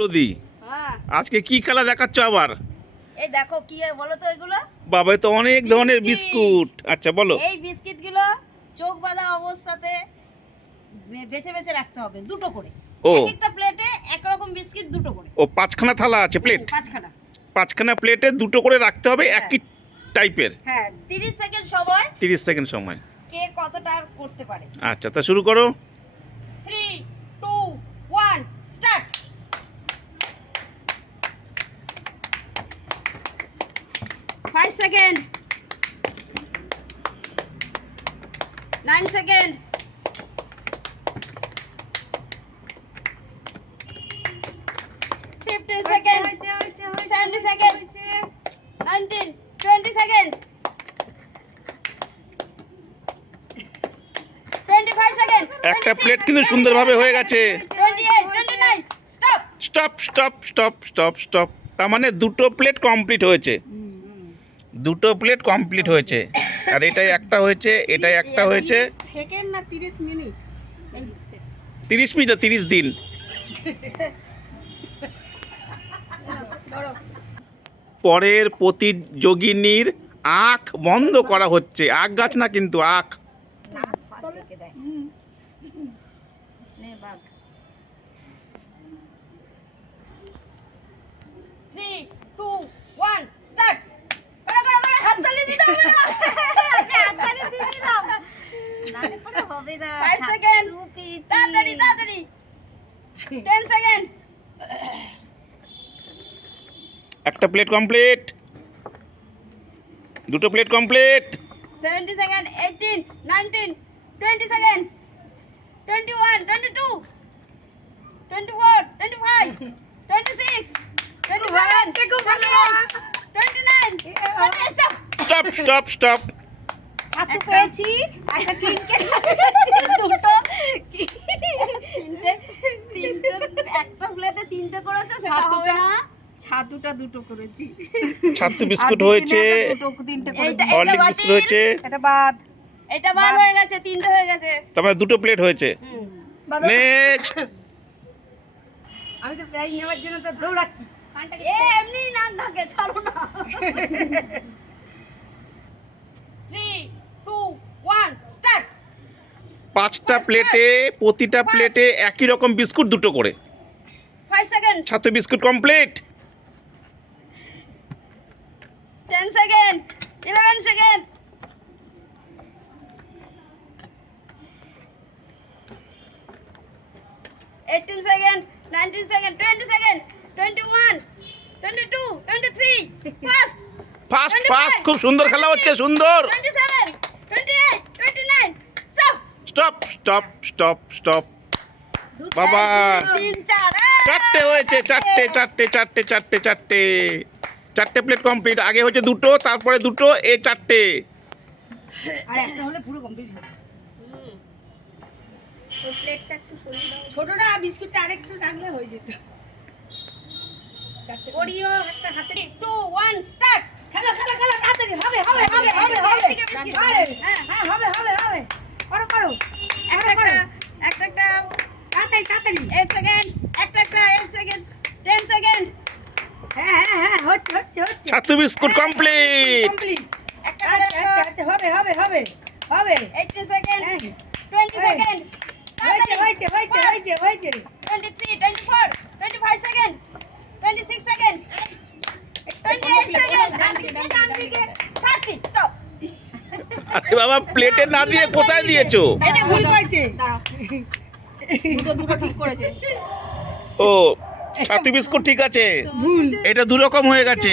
বৌদি হ্যাঁ। আজকে কি খেলা দেখাচ্ছ আবার? এই দেখো কি বলো তো এগুলো? বাবা তো অনেক ধরনের বিস্কুট। আচ্ছা বলো। এই বিস্কিটগুলো চোখ বাঁধা অবস্থাতে বেছে বেছে রাখতে হবে দুটো করে। ও। একটা প্লেটে একরকম বিস্কিট দুটো করে। ও পাঁচখানা থালা আছে প্লেট পাঁচখানা। পাঁচখানা প্লেটে দুটো করে রাখতে হবে একই টাইপের হ্যাঁ তিরিশ সেকেন্ড সময় তিরিশ সেকেন্ড সময়। কে কতটা করতে পারে। আচ্ছা তা শুরু করো। Three two one start five second nine second fifteen second seventy second nineteen twenty second twenty five second একটা প্লেট কিন্তু সুন্দরভাবে হয়ে গেছে। Stop stop stop stop stop তার মানে দুটো প্লেট কমপ্লিট হয়েছে। দুটো প্লেট কমপ্লিট হয়েছে। আর এটাই একটা হয়েছে এটাই একটা হয়েছে। সেকেন্ড না তিরিশ মিনিট তিরিশ মিনিট তিরিশ দিন। পরের প্রতিযোগিনীর আখ বন্ধ করা হচ্ছে। আখ গাছ না কিন্তু আখ থ্রি টু ওয়ান স্টার্ট করে করে করে হাত তালি দিতে হবে না হাত তালি দিয়ে দিলাম হবে না ফাইভ সেকেন্ড তাড়াতাড়ি তাড়াতাড়ি টেন সেকেন্ড একটা প্লেট কমপ্লিট দুটো plate complete seventy second eighteen nineteen twenty second twenty one twenty two twenty four twenty five twenty stop stop stop ছাতু পেয়েছি। একটা তিনটে পেয়েছি দুটো। তিনটে তিনটে একটা প্লেটে তিনটে করেছ সেটা হবে না। ছাতুটা দুটো করেছি। ছাতু বিস্কুট হয়েছে। বিস্কুট এটা বাদ। এটা হয়ে গেছে তিনটে হয়ে গেছে। তারপরে দুটো প্লেট হয়েছে। নেক্সট আমি তো প্রাইজ নেওয়ার জন্য তো দৌড়াচ্ছি। এমনি নাক ঢাকে ছাড়ো না থ্রি টু ওয়ান স্টার্ট পাঁচটা প্লেটে প্রতিটা প্লেটে একই রকম বিস্কুট দুটো করে। ফাইভ সেকেন্ড ছাতু biscuit complete ten second eleven second eighteen second nineteen second twenty second twenty one twenty two twenty three first fast fast খুব সুন্দর খেলা হচ্ছে সুন্দর twenty seven twenty eight twenty nine stop stop stop stop বাবা। চারটে হয়েছে চারটে চারটে চারটে চারটে চারটে। চারটে প্লেট কমপ্লিট আগে হচ্ছে দুটো তারপরে দুটো এ চারটে। আর একটা হলে পুরো কমপ্লিট প্লেটটা একটু ছোটটা বিস্কুটটা আরেকটু হয়ে যেত। ওরিও একটা হাতে। টু ওয়ান স্টার্ট খেলো খেলো খেলো তাড়াতাড়ি। হবে হবে হবে হবে হবে। হ্যাঁ হ্যাঁ হবে হবে হবে। করো করো। একটা একটা একটা একটা তাড়াতাড়ি তাড়াতাড়ি। এইট সেকেন্ড একটা একটা এইট সেকেন্ড টেন সেকেন্ড। হ্যাঁ হ্যাঁ হ্যাঁ হচ্ছে হচ্ছে হচ্ছে। ছাতু বিস্কুট কমপ্লিট কমপ্লিট একটা আচ্ছা আচ্ছা আচ্ছা হবে হবে হবে হবে। এইটিন সেকেন্ড হ্যাঁ। টোয়েন্টি এই। সেকেন্ড হয়েছে হয়েছে হয়েছে হয়েছে হয়েছে। Twenty three twenty four twenty five second twenty six second twenty eight second আরে বাবা প্লেটে না দিয়ে কোথায় দিয়েছ? এটা ভুল করেছে। দুটো দুটো ঠিক করেছে। ও ছাতু বিস্কুট ঠিক আছে? এটা দু রকম হয়ে গেছে।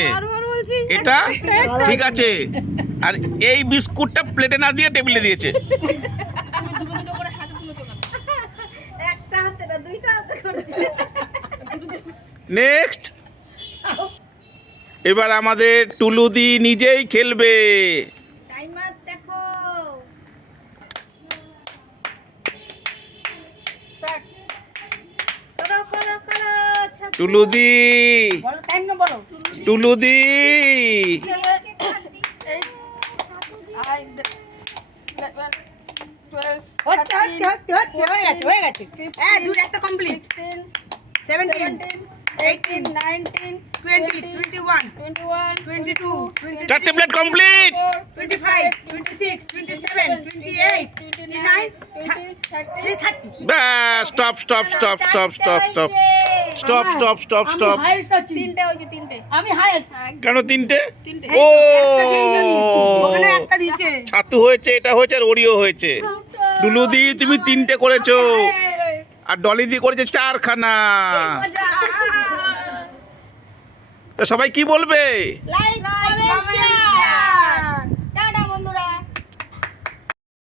এটা ঠিক আছে। আর এই বিস্কুটটা প্লেটে না দিয়ে টেবিলে দিয়েছে। নেক্সট এবার আমাদের টুলুদি নিজেই খেলবে টাইমার দেখো স্টার্ট করো করো করো ছাত্র টুলুদি বলো টাইম না বলো টুলুদি হচ্ছে হচ্ছে হচ্ছে হচ্ছে হয়ে গেছে হয়ে গেছে হ্যাঁ দুটো একটা complete seventeen eighteen, nineteen, twenty twenty one twenty-one, twenty two twenty চারটে plate complete twenty five twenty six stop stop stop stop stop stop stop stop stop stop তিনটে আমি হাইয়েস্ট কেন তিনটে? তিনটে। ও! ওখানে একটা দিয়েছে। ছাতু হয়েছে এটা হয়েছে আর ওরিও হয়েছে। ডুলুদি তুমি তিনটে করেছ। আর ডলিদি করেছে চারখানা। তো সবাই কি বলবে? Like comment share